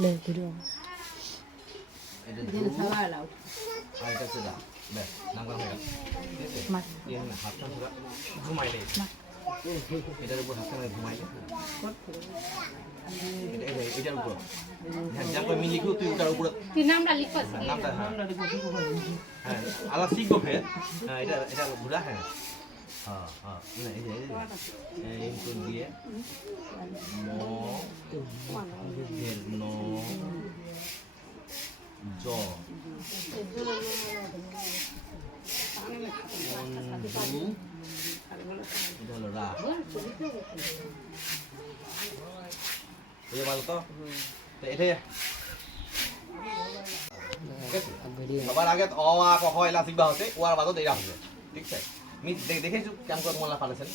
네, 그래요. 이제는 사와라고. 아, 이거 쓰다. 네, 난감해요. 맛. 얘는 합천 수가 구마이 돼. 이제는 뭐 합천에 구마이 돼. 이제는 뭐. 장거 미니 그 뛰다고 그러. thì năm là lịch sử 남다. 알아 시고 해. 이제 뭐라 해. 이제 이거 뒤에 뭐 no 저 원두 이달라 bây giờ vào to để thế mà ba cái o có hỏi là gì bảo thế qua vào tôi để đọc rồi ঠিক আছে আমি দেখেছো কেমন করে তোমার পালেছেন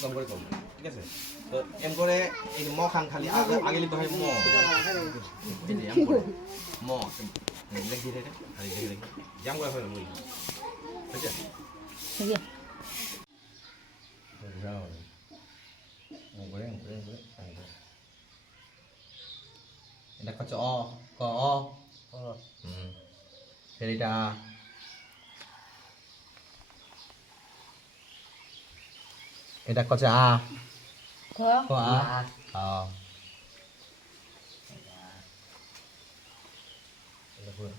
কম করে করবো ঠিক আছে তো এম করে এই ম খান খালি আগে লিখতে হয় ম এই যে এম করে ম লিখে দিতে খালি লিখে লিখে জাম করে হয় মই ঠিক আছে 여기요. rồi করে এটা কত অ ক অ সেটা এটা কত আ 거. ক আ এটা পুরো